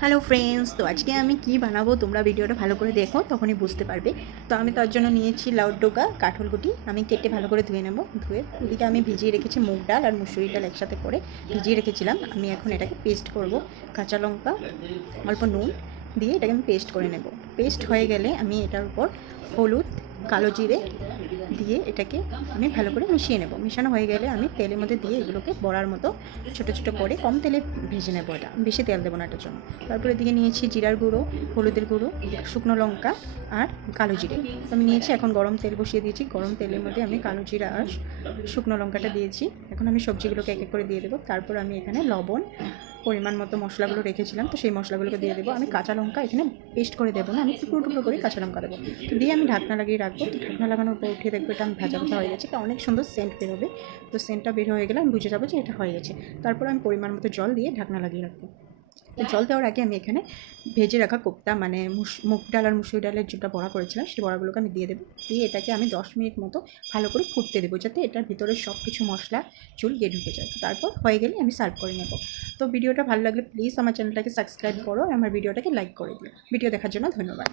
Hello friends, তো আজকে আমি কি বানাবো তোমরা ভিডিওটা ভালো করে দেখো, তখনই বুঝতে পারবে। তো আমি তার জন্য নিয়েছি লাউ ডোকা, কাঁঠালগুটি আমি কেটে ভালো করে ধুয়ে নেব। ধুয়ে ওদিকে আমি ভিজিয়ে রেখেছি মুগ ডাল আর মুসুরি ডাল একসাথে করে ভিজিয়ে রেখেছিলাম। আমি এখন এটাকে পেস্ট করব। কাঁচা লঙ্কা, অল্প নুন দিয়ে এটাকে আমি পেস্ট করে নেব। পেস্ট হয়ে গেলে আমি এটার উপর হলুদ, কালো জিরে দিয়ে এটাকে আমি ভালো করে মিশিয়ে নেব। মিশানো হয়ে গেলে আমি তেলের মধ্যে দিয়ে এগুলোকে বড়ার মতো ছোটো ছোটো করে কম তেলে ভেজে নেব। এটা বেশি তেল দেবো না এটার জন্য। তারপরে দিকে নিয়েছি জিরার গুঁড়ো, হলুদের গুঁড়ো, শুকনো লঙ্কা আর কালো জিরে। আমি নিয়েছি, এখন গরম তেল বসিয়ে দিয়েছি। গরম তেলের মধ্যে আমি কালো জিরা আর শুকনো লঙ্কাটা দিয়েছি। এখন আমি সবজিগুলোকে এক এক করে দিয়ে দেবো। তারপর আমি এখানে লবণ, পরিমাণ মতো মশলাগুলো রেখেছিলাম, তো সেই মশলাগুলোকে দিয়ে দেবো। আমি কাঁচা লঙ্কা এখানে পেস্ট করে দেবো না, আমি টুকরো টুকরো করে কাঁচা লঙ্কা দেবো। তো দিয়ে আমি ঢাকনা লাগিয়ে রাখবো। তো ঢাকনা লাগানোর পর উঠিয়ে দেখবো এটা আমি ভাজা ভাজা হয়ে গেছে। এটা অনেক সুন্দর সেন্ট বেরোবে। তো সেন্টটা বের হয়ে গেলে আমি বুঝে যাবো যে এটা হয়ে গেছে। তারপর আমি পরিমাণ মতো জল দিয়ে ঢাকনা লাগিয়ে রাখবো। তো জল দেওয়ার আগে আমি এখানে ভেজে রাখা কোপ্তা মানে মুগ ডাল আর মুসুরি ডালের যেটা বড়া করেছিলাম সেই বড়াগুলোকে আমি দিয়ে দেবো। দিয়ে এটাকে আমি 10 মিনিট মতো ভালো করে ফুটতে দেবো, যাতে এটার ভিতরে সব কিছু মশলা চুল গিয়ে ঢুকে যায়। তো তারপর হয়ে গেলে আমি সার্ভ করে নেব। তো ভিডিওটা ভালো লাগলে প্লিজ আমার চ্যানেলটাকে সাবস্ক্রাইব করো আর আমার ভিডিওটাকে লাইক করে দিও। ভিডিও দেখার জন্য ধন্যবাদ।